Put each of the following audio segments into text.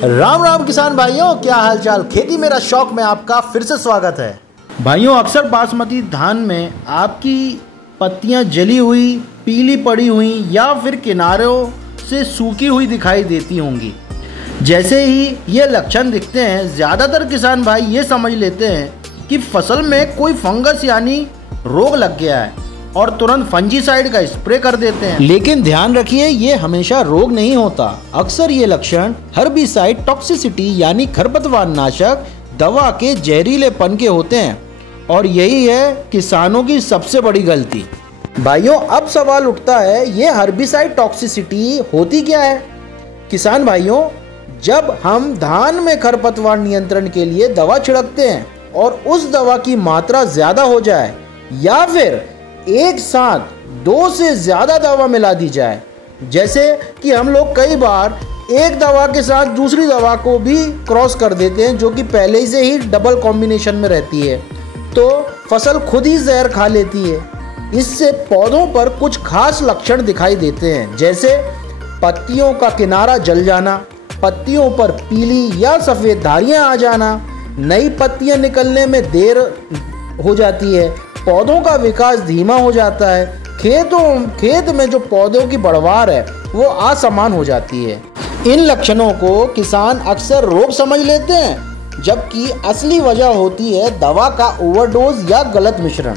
राम राम किसान भाइयों, क्या हालचाल। खेती मेरा शौक में आपका फिर से स्वागत है। भाइयों, अक्सर बासमती धान में आपकी पत्तियां जली हुई, पीली पड़ी हुई या फिर किनारों से सूखी हुई दिखाई देती होंगी। जैसे ही ये लक्षण दिखते हैं, ज़्यादातर किसान भाई ये समझ लेते हैं कि फसल में कोई फंगस यानी रोग लग गया है और तुरंत फंजीसाइड का स्प्रे कर देते हैं। लेकिन ध्यान रखिए, ये हमेशा रोग नहीं होता। अक्सर ये लक्षण हर्बिसाइड टॉक्सिसिटी यानी खरपतवार नाशक दवा के जहरीलेपन के होते हैं और यही है किसानों की सबसे बड़ी गलती। भाइयों, अब सवाल उठता है, ये हर्बिसाइड टॉक्सिसिटी होती क्या है? किसान भाइयों, जब हम धान में खरपतवार नियंत्रण के लिए दवा छिड़कते हैं और उस दवा की मात्रा ज़्यादा हो जाए या फिर एक साथ 2 से ज़्यादा दवा मिला दी जाए, जैसे कि हम लोग कई बार एक दवा के साथ दूसरी दवा को भी क्रॉस कर देते हैं जो कि पहले से ही डबल कॉम्बिनेशन में रहती है, तो फसल खुद ही जहर खा लेती है। इससे पौधों पर कुछ खास लक्षण दिखाई देते हैं, जैसे पत्तियों का किनारा जल जाना, पत्तियों पर पीली या सफ़ेद धारियाँ आ जाना, नई पत्तियाँ निकलने में देर हो जाती है, पौधों का विकास धीमा हो जाता है, खेत में जो पौधों की बढ़वार है वो असमान हो जाती है। इन लक्षणों को किसान अक्सर रोग समझ लेते हैं, जबकि असली वजह होती है दवा का ओवरडोज या गलत मिश्रण।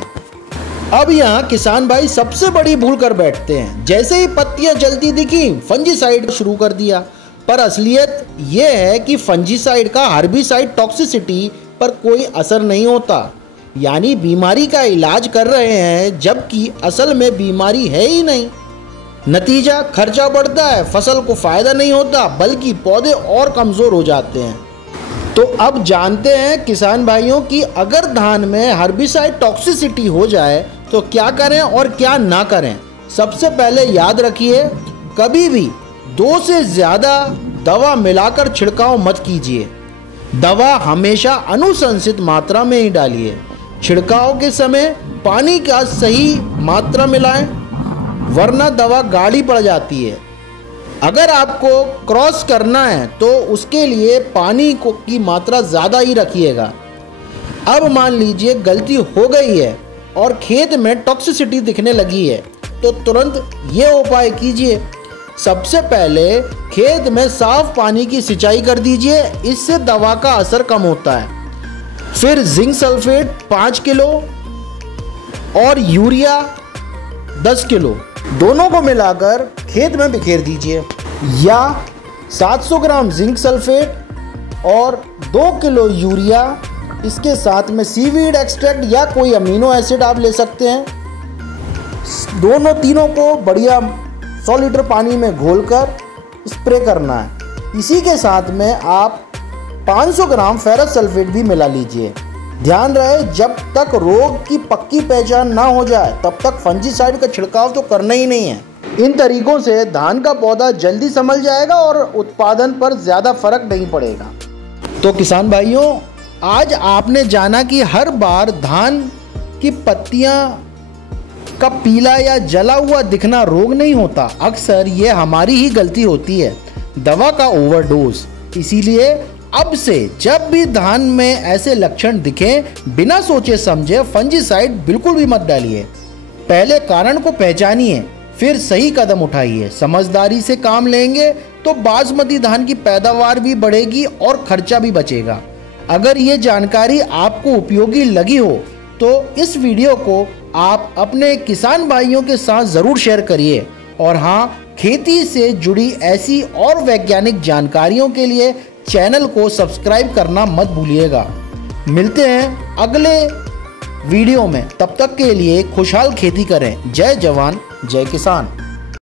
अब यहाँ किसान भाई सबसे बड़ी भूल कर बैठते हैं, जैसे ही पत्तियां जलती दिखी फंजीसाइड शुरू कर दिया। पर असलियत ये है कि फंजीसाइड का हर्बिसाइड टॉक्सिसिटी पर कोई असर नहीं होता, यानी बीमारी का इलाज कर रहे हैं जबकि असल में बीमारी है ही नहीं। नतीजा, खर्चा बढ़ता है, फसल को फायदा नहीं होता बल्कि पौधे और कमज़ोर हो जाते हैं। तो अब जानते हैं किसान भाइयों कि अगर धान में हर्बिसाइड टॉक्सिसिटी हो जाए तो क्या करें और क्या ना करें। सबसे पहले याद रखिए, कभी भी 2 से ज़्यादा दवा मिलाकर छिड़काव मत कीजिए। दवा हमेशा अनुशंसित मात्रा में ही डालिए। छिड़काव के समय पानी का सही मात्रा मिलाएं, वरना दवा गाढ़ी पड़ जाती है। अगर आपको क्रॉस करना है तो उसके लिए पानी की मात्रा ज़्यादा ही रखिएगा। अब मान लीजिए गलती हो गई है और खेत में टॉक्सिसिटी दिखने लगी है, तो तुरंत ये उपाय कीजिए। सबसे पहले खेत में साफ पानी की सिंचाई कर दीजिए, इससे दवा का असर कम होता है। फिर जिंक सल्फेट 5 किलो और यूरिया 10 किलो दोनों को मिलाकर खेत में बिखेर दीजिए, या 700 ग्राम जिंक सल्फेट और 2 किलो यूरिया, इसके साथ में सीवीड एक्सट्रैक्ट या कोई अमीनो एसिड आप ले सकते हैं। तीनों को बढ़िया 100 लीटर पानी में घोलकर स्प्रे करना है। इसी के साथ में आप 500 ग्राम फेरस सल्फेट भी मिला लीजिए। ध्यान रहे, जब तक रोग की पक्की पहचान ना हो जाए तब तक फंजीसाइड का छिड़काव तो करना ही नहीं है। इन तरीकों से धान का पौधा जल्दी संभल जाएगा और उत्पादन पर ज़्यादा फर्क नहीं पड़ेगा। तो किसान भाइयों, आज आपने जाना कि हर बार धान की पत्तियां का पीला या जला हुआ दिखना रोग नहीं होता, अक्सर ये हमारी ही गलती होती है, दवा का ओवरडोज। इसीलिए अब से जब भी धान में ऐसे लक्षण दिखें, बिना सोचे समझे फंजीसाइड बिल्कुल भी मत डालिए। पहले कारण को पहचानिए, फिर सही कदम उठाइए। समझदारी से काम लेंगे तो बासमती धान की पैदावार भी बढ़ेगी और खर्चा भी बचेगा। अगर ये जानकारी आपको उपयोगी लगी हो तो इस वीडियो को आप अपने किसान भाइयों के साथ ज़रूर शेयर करिए। और हाँ, खेती से जुड़ी ऐसी और वैज्ञानिक जानकारियों के लिए चैनल को सब्सक्राइब करना मत भूलिएगा। मिलते हैं अगले वीडियो में, तब तक के लिए खुशहाल खेती करें। जय जवान जय किसान।